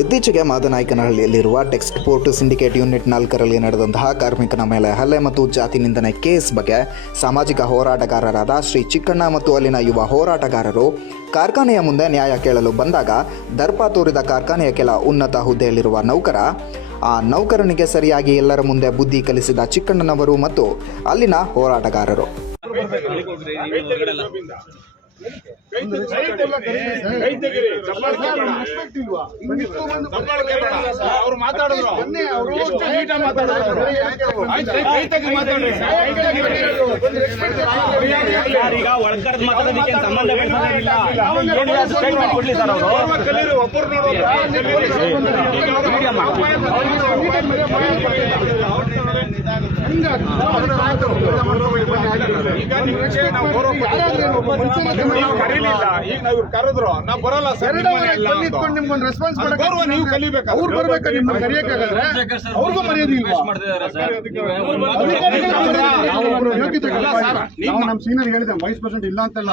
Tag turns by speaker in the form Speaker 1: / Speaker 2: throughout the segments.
Speaker 1: ಇತ್ತೀಚೆಗೆ ಮಾದನಾಯಕನಹಳ್ಳಿಯಲ್ಲಿರುವ text port syndicate unit ನಾಲ್ಕರಲ್ಲಿ ನಡೆದಂತಹ ಕಾರ್ಮಿಕನ ಮೇಲೆ ಹಲ್ಲೆ ಮತ್ತು ಜಾತಿ ನಿಂದನೆ ಕೇಸ್ ಬಗ್ಗೆ ಸಾಮಾಜಿಕ ಹೋರಾಟಗಾರರಾದ ಶ್ರೀ ಚಿಕ್ಕಣ್ಣ ಮತ್ತು ಅಲ್ಲಿನ ಯುವ ಹೋರಾಟಗಾರರು ಕಾರ್ಖಾನೆಯ ಮುಂದೆ ನ್ಯಾಯ ಕೇಳಲು ಬಂದಾಗ ದರ್ಪ ತೋರಿದ ಕಾರ್ಖಾನೆಯ ಕೆಲ ಉನ್ನತ ಹುದ್ದೆಯಲ್ಲಿರುವ ನೌಕರ, ಆ ನೌಕರನಿಗೆ ಸರಿಯಾಗಿ ಎಲ್ಲರ ಮುಂದೆ ಬುದ್ಧಿ ಕಲಿಸಿದ ಚಿಕ್ಕಣ್ಣನವರು ಮತ್ತು ಅಲ್ಲಿನ ಹೋರಾಟಗಾರರು.
Speaker 2: ಅವ್ರು ಮಾತಾಡಿದ್ರು.
Speaker 3: ಈಗ ಒಳಕರ್ದು ಮಾತಾಡೋದಕ್ಕೆ ಸಂಬಂಧ ಏನಿಲ್ಲ ಸ್ಟೇಟ್ಮೆಂಟ್ ಕೊಡ್ಲಿ ಸರ್ ಅವರು
Speaker 2: ನಿಮ್ಗೆ ನಾವು ಗೌರವ. ನೀವು ಕರೀಲಿಲ್ಲ. ಈಗ ನಾವು ಇವ್ರು ಕರೆದ್ರು. ನಾವು ಬರಲ್ಲ ಸರ್ ನಿಮ್ಮ ಮನೆ
Speaker 4: ನಿಮ್ಗೊಂದು ರೆಸ್ಪಾನ್ಸ್
Speaker 2: ಗೌರವ ನೀವು ಕಲಿಬೇಕು
Speaker 4: ಅವ್ರು ಬರ್ಬೇಕಾ ನಿಮ್ಮನ್ನ ಕರೆಯಕ್ಕಾಗದ್ರೆ ಅವ್ರಿಗೂ ಮರ್ಯಾದೆ ಇಲ್ಲ ಯೋಗ್ಯತೆ
Speaker 2: ಅಲ್ಲ ಸರ್, ನೀವು-
Speaker 4: ನಾವು ನಮ್ಮ ಸೀನಿಯರ್ ಹೇಳಿದೆ ವೈಸ್ ಪ್ರೆಸಿಡೆಂಟ್ ಇಲ್ಲ ಅಂತಲ್ಲ.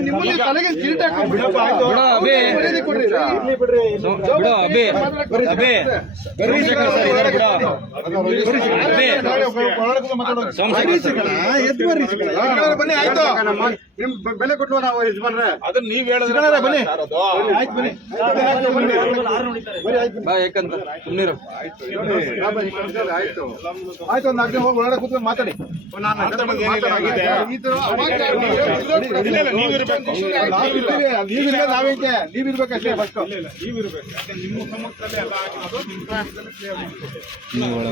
Speaker 4: ನಿಮ್ಮಲ್ಲಿ ತಲೆಗೆ ಕಿರೀಟ ಬನ್ನಿ ಆಯ್ತು ನಿಮ್ ಬೆಲೆ ಕೊಟ್ಟು ನಾವು ಯಜಮಾನ್ರೆ
Speaker 2: ಅದನ್ನ ನೀವ್ ಹೇಳಿದ್ರೆ ಬನ್ನಿ
Speaker 3: ಸುಮ್ಮನಿರು
Speaker 4: ಆಯ್ತು ಆಯ್ತು ಒಂದು ನಾಲ್ಕು ಜನ ಹೋಗಿ ಒಳಗಡೆ ಕೂತ್ಕೊಂಡು ಮಾತಾಡಿ ನಾನು. ಈ ತರ ಕರೆದಾಗ ನಾವೇಕೆ ನೀವಿರ್ಬೇಕಷ್ಟೇ ಫಸ್ಟ್
Speaker 2: ಇಲ್ಲ, ಇಲ್ಲ, ನೀವ್ ಯಾಕಂದ್ರೆ ನಿಮ್ಮ ಸಮ್ಮುಖದಲ್ಲಿ ಎಲ್ಲ ಆಗಿರೋದು ನಿಮ್ಮ ಸಮ್ಮುಖದಲ್ಲಿ clear ಮಾಡ್ಬೇಕು.